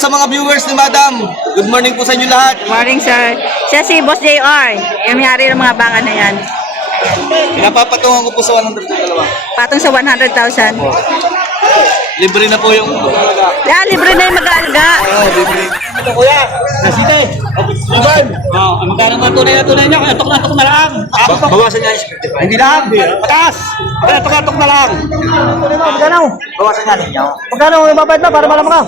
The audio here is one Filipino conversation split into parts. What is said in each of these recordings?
sa mga viewers ni Madam. Good morning po sa inyo lahat. Morning, sir. Siya si Boss JR. Yung may-ari ng mga baka na yan. Pinapapatungan ko po sa 100 po dalawa. Patong sa 100,000. Libre na po yung talaga. Yeah, libre na yung mag-aalga. Oo, libre. Ito kuya, nasite. Iban. Oh, magkano nga tunay na tunay niya? Atok na atok na lang. Bawasan niya Hindi lang. Pataas. Atok na atok na lang. Magkano? Bawasan niya ninyo. Magkano yung babayad na para malaman ka?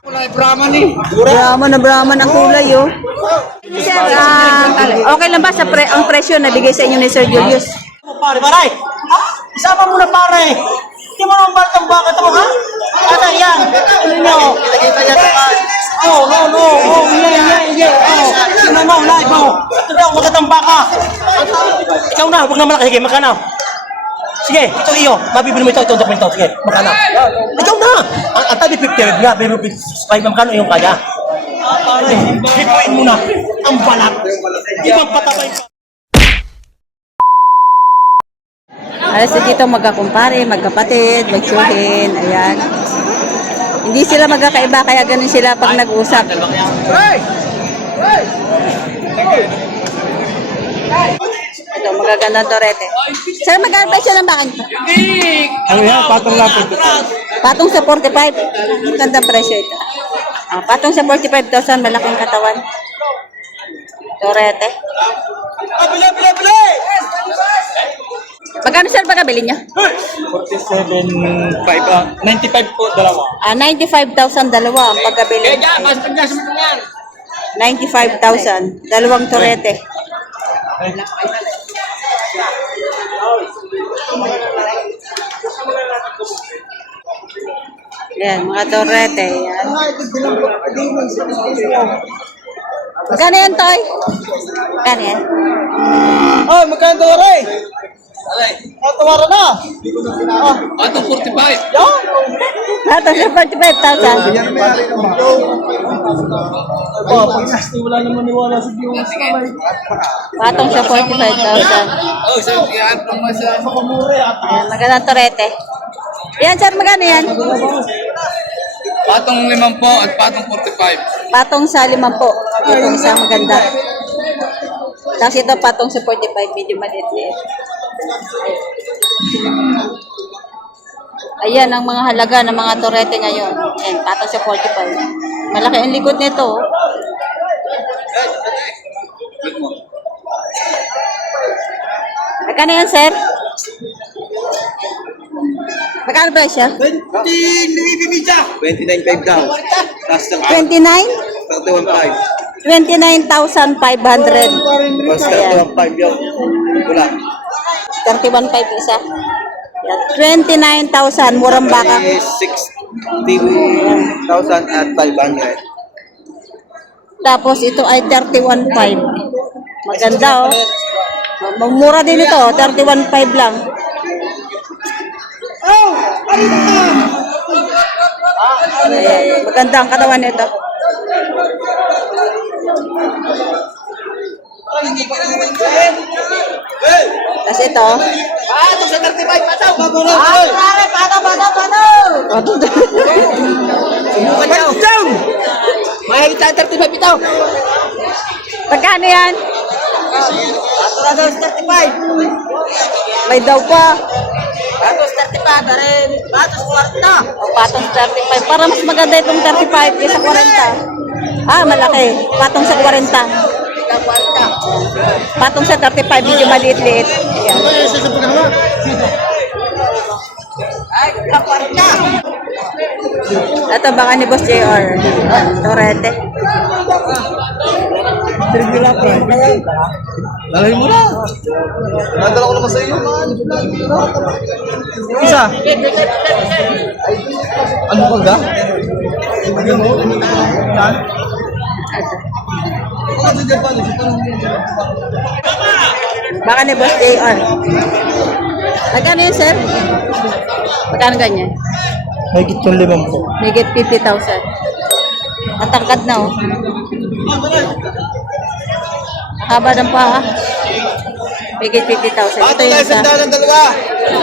Kulay Brahman eh. Brahman na Brahman ang kulay, oh. Sir, ah, okay lang ba sa pre ang presyo na bigay sa inyo ni Sir Julius? Pare, pare. Ah, isama mo na pare. Hindi mo naman bakit ang bakit mo, ha? Ano yan? Ano nyo? Oh, no, no. Oh, yeah, yeah, yeah. Oh, no, no, live, oh. Ito daw, magandang baka. Ikaw na, huwag na malaki. Sige, magkano? Sige, ito iyo. Mabibili mo ito, ito, dokumento. Sige, magkano? Ikaw na. Ang, ang tabi 50 nga, pero 5 magkano yung kaya? Bituin mo na ang balat. Ibang patabay pa. Alas na dito magkakumpare, magkapatid, magsuhin, ayan. Hindi sila magkakaiba, kaya ganun sila pag nag-usap. Ito, magagandang torete. Sir, magkano presyo ng baka nito? Ano yan? Patong lapit. Patong sa 45. Gandang presyo ito. Ah, patong sa 45,000, malaking katawan. Torete. Ah, bila, bila, bila! Magkano sir pagkabili niya? 47.5 ah. 95 po, dalawa. Ah, 95,000 dalawa ang pagkabili. mas pagkas mo yan. 95,000. Dalawang torete. Yan, mga torete. Yan. Magkano yan, Toy? Magkano yan? Oh, magkano to, Ray? Oh, tawara na. Atong 45. Yan. Patong sa 45,000. Oh, pag nasti, wala naman niwala sa Diyos. Patong sa 45,000. Oh, sir, yan po mo sa... Ayan, magandang torete. Yan, sir, magkano yan? Patong limang po at patong 45. Patong sa limang po. Itong isang maganda. Tapos ito patong sa 45, medyo maliit-liit. Ayan ang mga halaga ng mga torete ngayon. Ayan, patong sa 45. Malaki ang likod nito. Magkano yan, sir? Magkano ba siya? 29.5 daw. Tapos ng 29? 31.5. 29,500. Tapos Ayan. 31.5 yun. Wala. 31.5 isa. Yan. 29,000. Murang baka. Eh, 16,000 at 500. Tapos ito ay 31.5. Maganda oh. Mura din ito. oh. 31.5 lang. Ayan. Maganda ang katawan nito. Tapos ito. Ah, ito sa 35, pataw. Bago Ah, pare, paano, paano, paano? Pataw. Down. Mahigit tayo 35 itaw. Magkano yan? Atura daw 35. May daw pa. Batos 35, rin. Batos 40. O, patong 35. Para mas maganda itong 35 kaysa 40. Ah, malaki. Patong sa 40. Patong sa 35, medyo maliit-liit. Ayan. Ay, 40. Ito baka ni Boss JR. Torete. Lalay mo na. Nadala ko naman sa iyo. Isa. Ano bang da? Baka ni Boss JR. Magkano yun, sir? Magkano ganyan? Mahigit yung limang po. Higit 50,000. Matangkad na, oh. Haba ng paa. Higit 50,000. Ito yung isa. ng dalawa.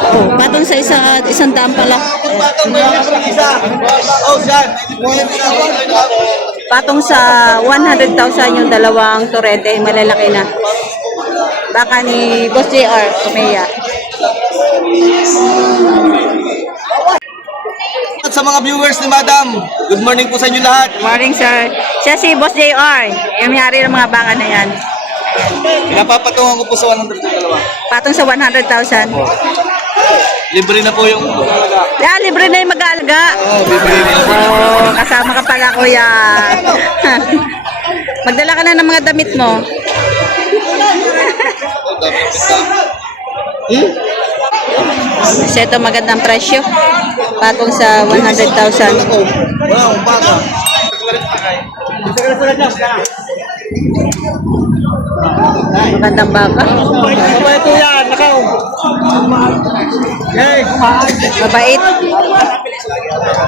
Oh, patong sa isa, isang daan pala. Patong yung isa. Oh. Patong sa 100,000 yung dalawang torete, malalaki na. Baka ni Boss JR, Kumeya. At sa mga viewers ni Madam, good morning po sa inyo lahat. Morning, sir. Siya si Boss JR, yung may-ari ng mga baka na yan. Napapatungan ko po sa 100 yung dalawa. Patong sa 100,000. Libre na po yung alaga. Yeah, libre na yung mag-aalaga. Oh, libre na. Oh, kasama ka pala, kuya. Magdala ka na ng mga damit mo. Kasi ito magandang presyo. Patong sa 100,000. Wow, baka. Magandang baka. Aba ito yan, nakaw. Kumain. Mabait.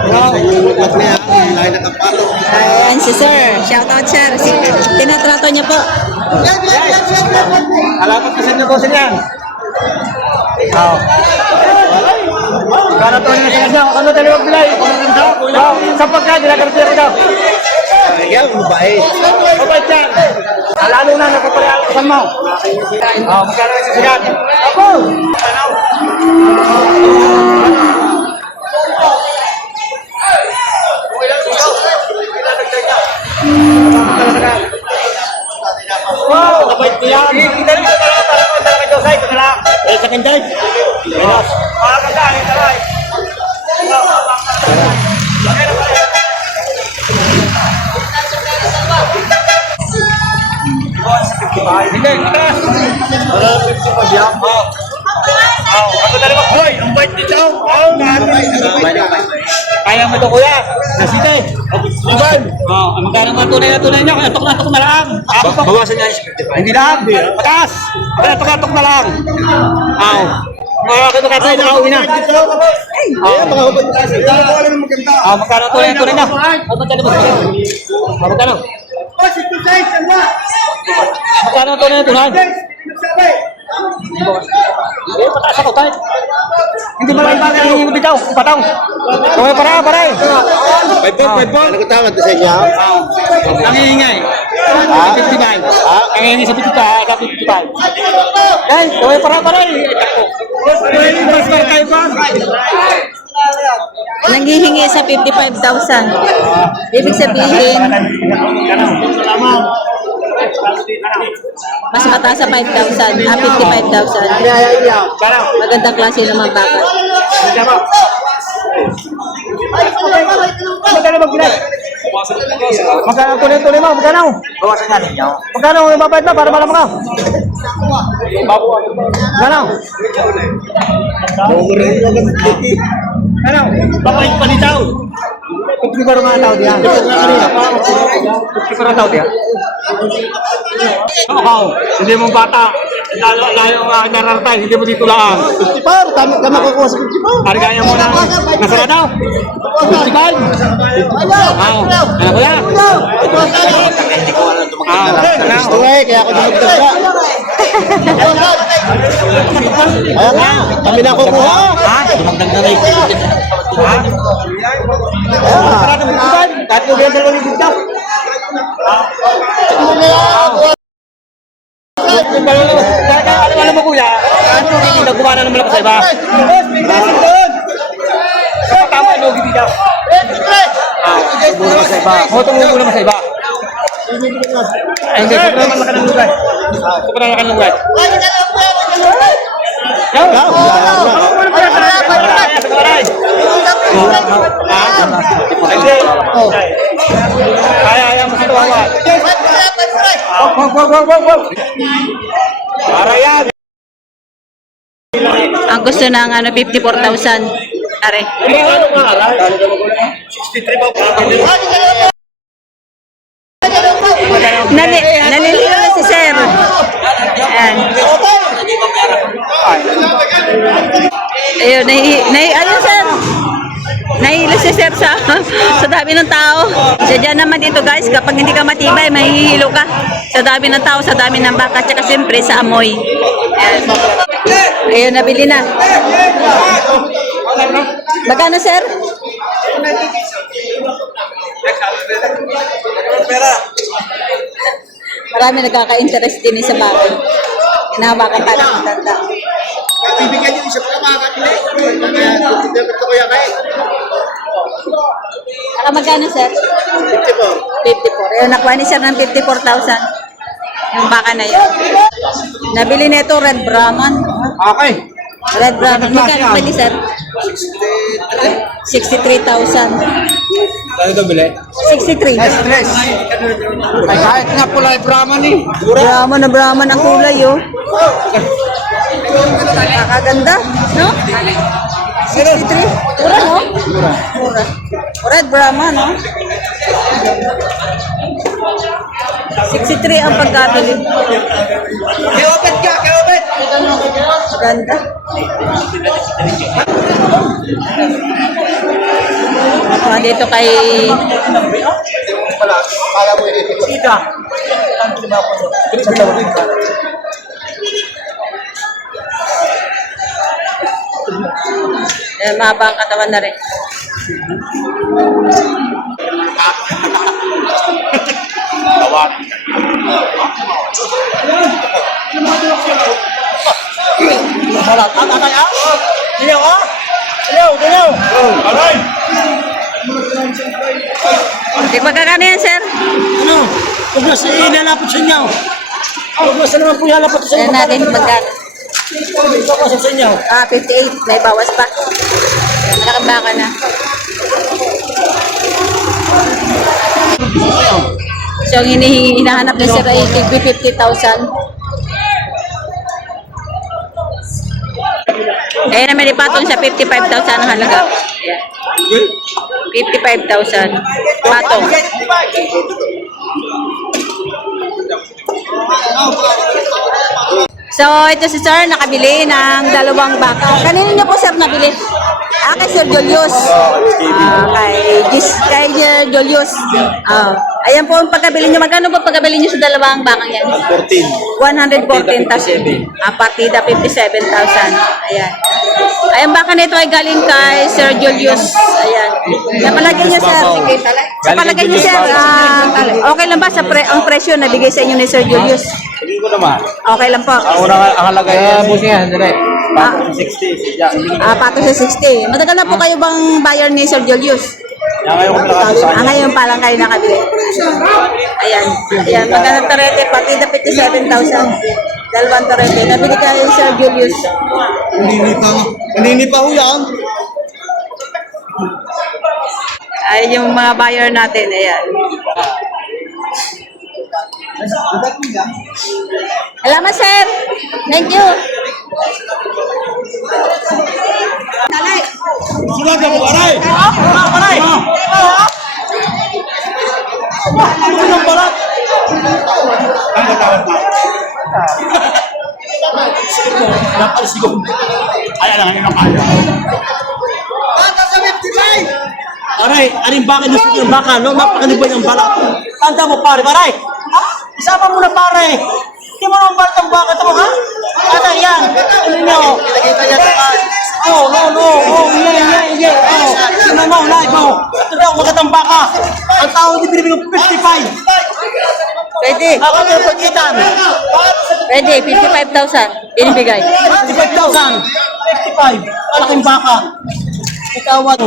Wow, na yan. Lain na kapato. Ayan si sir. Shout out sir. Si, tinatrato niya po. Alapat kasi na boss yan. Oo. Para to na sa kanya, ano tayo magbigay? Wow, sa pagkain, nagkartira daw. Yan, mabait. Mabait yan. Lalo na, nagpaparehan mo. Oo, magkano sa? Ako! Wow, mabait ko yan. Hindi na para para ko talaga sa ito na lang. Eh, sa kinday. Menos. Ah, kanda, ay, taray. Hindi, atras. Wala 50 pa diyan. Oh. Oh, ako rin Hoy, ang bait dito. Oh, Kaya mo to kuya. Nasite. Iban. Oh, ang magkano nga tunay na tunay niya, kaya tok na tok na lang. Ako pa. Bawasan niya yung 55. Hindi lang. Pataas. Kaya tok na tok na lang. Aw. Mga kita kasi na uwi na. Ayan, mga hubad na kasi. Yan, wala naman maganda. Ah, magkano tunay na tunay na? Oh, magkano ba? Ah, magkano? Magkano tunay na tunay? Eh, pataas ako tayo. Hindi mo lang ibang hindi mo bitaw. Pataw. Okay, para, para. Five point, five point. Ano ko tawad sa inyo? Ang iingay. Sa 55. Ang iingay sa 55. Sa 55. Guys, okay, para, para. Mas para kayo ba? Nanghihingi sa 55,000. Ibig sabihin, mas mataas sa 5,000. Ah, 55,000. Magandang klase ng mga baka. Magkano magbigay? Magkano tuloy-tuloy mo? Magkano? Bawasan nga ninyo. Magkano ang ibabait mo para malaman ka? Magkano? Ano? Babait pa ni tao. Kupli ko nga tao diyan. Ko. Oo, hindi mo bata. Lalo layo ang aking narartay, hindi mo dito lang. 55, tama ka makukuha sa 55. Harganya mo ng nasara daw. 55. Wow. Ano kuya? Ah, ano? Okay, kaya ako dumagdag ka. Ayan nga, kami na kukuha. Ha? Dumagdag na rin. Ha? Para ng bukuban. Kahit mo ganyan dalawang. Kaya kaya alam alam mo kuya, ano hindi na gumana naman ako sa iba. Tama yung logi daw. Tumulong sa iba. Oo, tumulong naman sa iba. Ay, hindi. Sobrang naman ka ng lugay. Sobrang naman ka ng lugay. Yaw! Yaw! Hindi. Kaya, kaya mo sa tuwawa. Wag. Ang gusto ng ano, 54,000. Are. Nali, naliliyo na si Sir. Ayan. Ayun, nahi, nahi, ayun Sir. Nahihilo si Sir sa, sa dami ng tao. Sadya naman dito guys, kapag hindi ka matibay, mahihilo ka. Sa dami ng tao, sa dami ng baka, tsaka siyempre sa amoy. Ayun, nabili na. Magkano, sir? Marami nagkaka-interest din sa bagay. Hinahawakan pa ng matanda. Bibigyan niyo siya para makakabili. Dapat ko kaya kaya. Saka magkano, sir? 54. 54. Ayun, nakuha ni sir ng 54,000. Yung baka na yun. Nabili nito Red Brahman. Okay. Red Brahman. Magkano bili, sir? 63,000. Kano ito bili? 63. Stress. Ay, kahit nga pula yung Brahman eh. Brahman na Brahman ang kulay, oh. Nakaganda, no? 63. Mura, no? Mura. Red Brahman, no? 63 ang pagkabili. Keobet ka, keobet! Ganda. Ako dito kay Kala mo eh, mahaba ang katawan na rin. Malat. At atay ah? Dilaw ah? Dilaw, dilaw. Aray! Di magkakano yan, sir? Ano? Huwag na sa ilalapot sa inyo. Huwag na sa naman po ilalapot sa inyo. Ayan natin magkano. Huwag sa inyo. Ah, 58. May bawas pa. Nakabaka na. So, ang hinihingi, hinahanap ni Sir ay tigbi 50,000. Kaya naman ipatong sa 55,000 ang halaga. Ayan. 55,000. Patong. So, ito si Sir, nakabili ng dalawang baka. Kanino niyo po, Sir, nabili? Ah, kay Sir Julius. Ah, kay, Gis, kay Sir Julius. Ah, ayan po ang pagkabili niyo. Magkano ba pagkabili niyo sa dalawang bakang yan? 14. 114,000. Ah, partida 57,000. Ayan. Ayan, baka nito ay galing kay Sir Julius. Ayan. Sa palagay niyo, Sir. Sa palagay niyo, Sir. ah, okay lang ba sa pre ang presyo na bigay sa inyo ni Sir Julius? Hindi ko naman. Okay lang po. Ang una ang halaga niya. Busi nga, direct. Ah. 60. Yeah. Ah, pato sa 60. Matagal na po kayo bang buyer ni Sir Julius? Yan ngayon ko pala sa Ah, ngayon pa lang kayo nakabili. Ayan. Ayan. Magandang torete. Partida 57,000. Dalawang torete. Nabili kayo ni Sir Julius. Hindi pa. Hindi pa ho yan. Ay, yung mga buyer natin. Ayan. Salamat, sir. Thank you. Sulat ka mo, aray! Aray! Ano ng balat? Napalisigong. Ay, alam nga kaya. Bata sa 55! Aray, aring baka gusto ng baka, no? Napakanibay ng balat. Tanda mo, pare, aray! Ha? Isama mo na, pare! Hindi mo naman balat ang baka mo, ha? Ata, yan! Ano nyo? Nakita niya sa Oh, no, no, oh, yeah, yeah, yeah, oh. Sino mo, live, oh. Ito daw, magandang baka. Ang tao binibig ng 55. Pwede. Ako yung pagitan. Pwede. 55,000. Binibigay. 55,000. 55. Malaking baka. Itawan.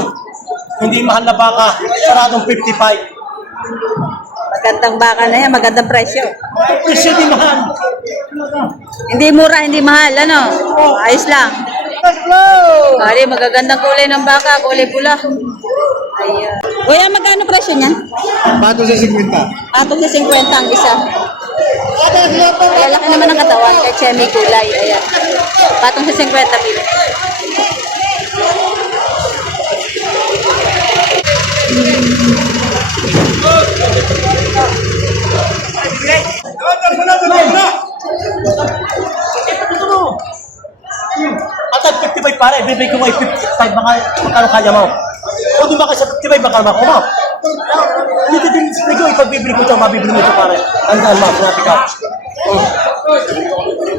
Hindi mahal na baka. Saradong 55. Magandang baka na yan. Magandang presyo. Presyo di mahal. Hindi mura, hindi mahal. Ano? Ayos lang. Kali, magagandang kulay ng baka. Kulay pula. Ayan. Kuya, magkano presyo niyan? Bato sa 50. Atong sa 50 ang isa. Kaya laki naman ang katawan. Kaya siya may kulay. Ayan. Patong sa 50 mil. At at 55 pare, bibig ko ay 55 baka magkano kaya mo. O di ba kasi 55 baka mako mo. Hindi din bibig ko ipagbibili ko ito, mabibili mo ito pare. Tandaan mo, sinabi ka. Oh.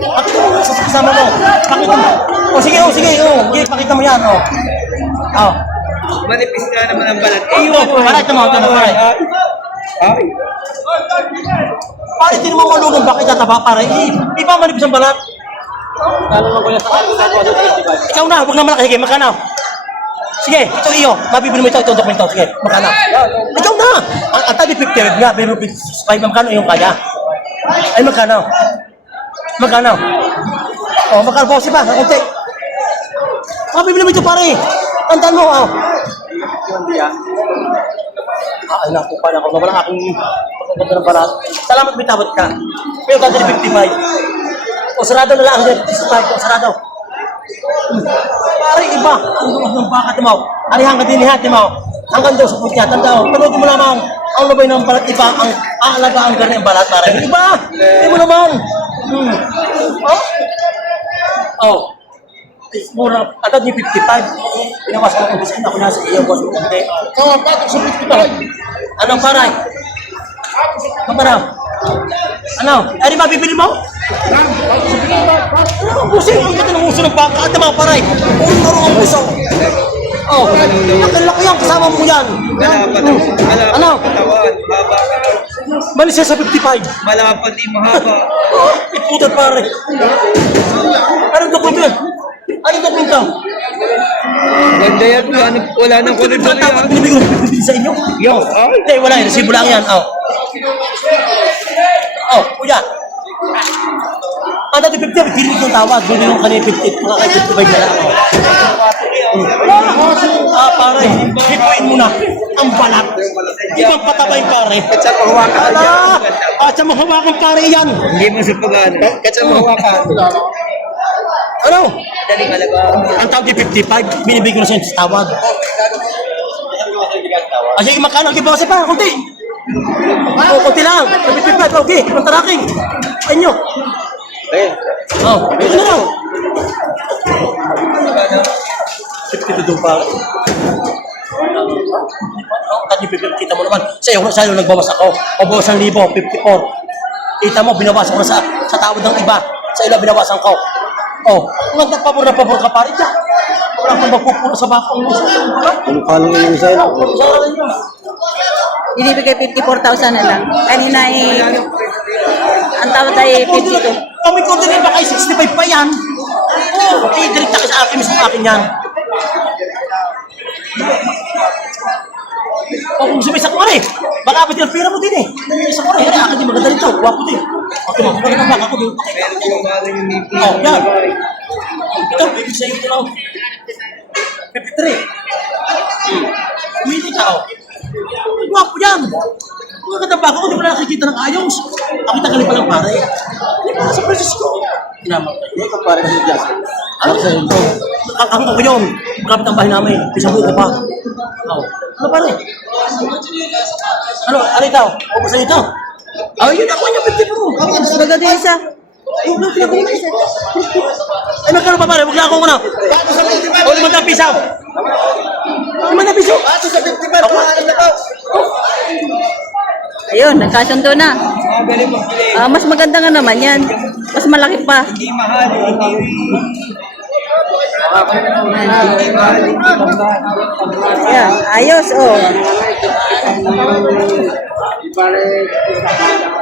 Pakita mo nga sa kasama mo. Pakita mo. O sige, o sige, o. Sige, pakita mo yan, o. O. Manipis ka naman ang balat. Eh, ito. Para ito mo, ito mo, pare. Ay. Pare, hindi naman malunong bakit tataba, pare. Iba manipis ang balat. Ikaw na, huwag na malaki. Sige, magkano? Sige, ito iyo. Mabibili mo ito, ito, dokumento. Sige, magkano? Ikaw na! Ang ang tabi 50 red nga, pero 55 magkano yung kaya? Ay, magkano? Magkano? O, magkano po ba? Ang konti. Mabibili mo ito, pare. Tandaan mo, oh. Ay, naku, pala ako. Wala aking pagkaganda ng balat. Salamat, may tawad ka. Pero ganda 55. O, sarado na lang ang 55. O, sarado. Pare, iba. Ang dumas ng baka, timaw. Ari hanggang din niya, timaw. Hanggang daw sa putya. Tandaan, panood mo lamang. Ang labay ng balat, iba. Ang aalaga ang ganda ng balat, pare. Iba. Hindi mo naman. Hmm. Oh? Oh. Mura, agad yung 55. Pinawas ko ng gusto ako nasa iyo. Hindi. Kaya, bakit sa 55? Anong paray? Magkano? Ano? Ano ba bibili mo? Ano ang puso? Ang ganda ng uso ng baka at mga paray. Ang laro ang puso. Oh, ang laki yan. Kasama mo yan. Ano? Haba. Malis siya sa 55. Malapat di mahaba. Iputan pare. Anong dokumento? Anong dokumento? Ganda yan. Wala, nang- wala nang kulay-kulay dapat yan. ko bibili sa inyo? Yo. Ay. Hindi, wala yan. Resibo lang yan. Oh. Oh, kuya. Kada di 50, hindi yung tawad. Hindi yung kanina 50. Mga kay 55 na lang. Oh. Ah, pare. Hipuin mo na. Ang balat. Ibang patabay, pare. Katsa mahawakan. Ala! At sa mahawakan, pare yan. Hindi mo sa pagano. Katsa mahawakan. Ano? Dali malaga. Ang tawad di 55, binibigyan ko na siya sa tawad. Ah, sige, magkano? Okay, bawasin pa, kunti. Oh, kunti lang. 55, okay. Ang taraking. Inyo. Eh. Oh, ito na lang. 52 pa. Tati 50, kita mo naman. Sa iyo, sa iyo nagbawas ako. O bawas ng libo, 54. Kita mo, binawasan ko na sa, sa tawad ng iba. Sa ila, binawasan ko. Oh, kung nagpapabor na pabor ka pa rin dyan. Wala kang magpupuno sa bakong mo. Ano ka nang yung sa'yo? Binibigay 54,000 na lang. Kanina eh, ang tawad ay 52. Kami ko din baka 65 pa yan. Oh, eh, direkta ka sa akin, mismo akin yan. O kung sumisa ko rin, baka abot yung pera mo din eh. Isa ko rin, yan, akin din maganda rito, guwapo din. Okay, mga kapag ang baka ko din. Meron ko nipi. Oh, yan. Ito, bibig sa'yo ito lang. 53. Hmm. Umili ka, oh. Guwapo yan. Mga ganda baka ko, di mo na nakikita ng ayos. Ako tagalin pa lang pare. Hindi pa sa Francisco. Tinamak ka. Hindi ko parang si Jazz. Ano sa ito? Ang ang ko yun. Kapit ang bahay namin. Isang buko pa. Oh. Ano pare? Ano? Ano ito? O gusto nito? Ay, yun ako yung 50 pro. Maganda yung isa. Yung lang pinag isa. Ay, magkano pa pare? Huwag na ako muna. O, limandang pisaw. Limandang pisaw. Ato sa 55, pangalan na ko. Ayun, nagkasundo na. Mga galing magbili. Ah, mas maganda nga naman yan. Mas malaki pa. Hindi mahal. Ayan, ayos, oh.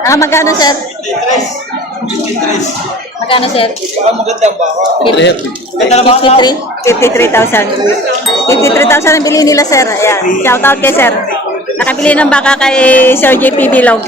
Ah, magkano, sir? Magkano, sir? Baka maganda ba ako? 53? 53,000. 53,000 ang bili nila, sir. Ayan. Shout out kay sir. Nakabili ng baka kay Sir JP Bilog.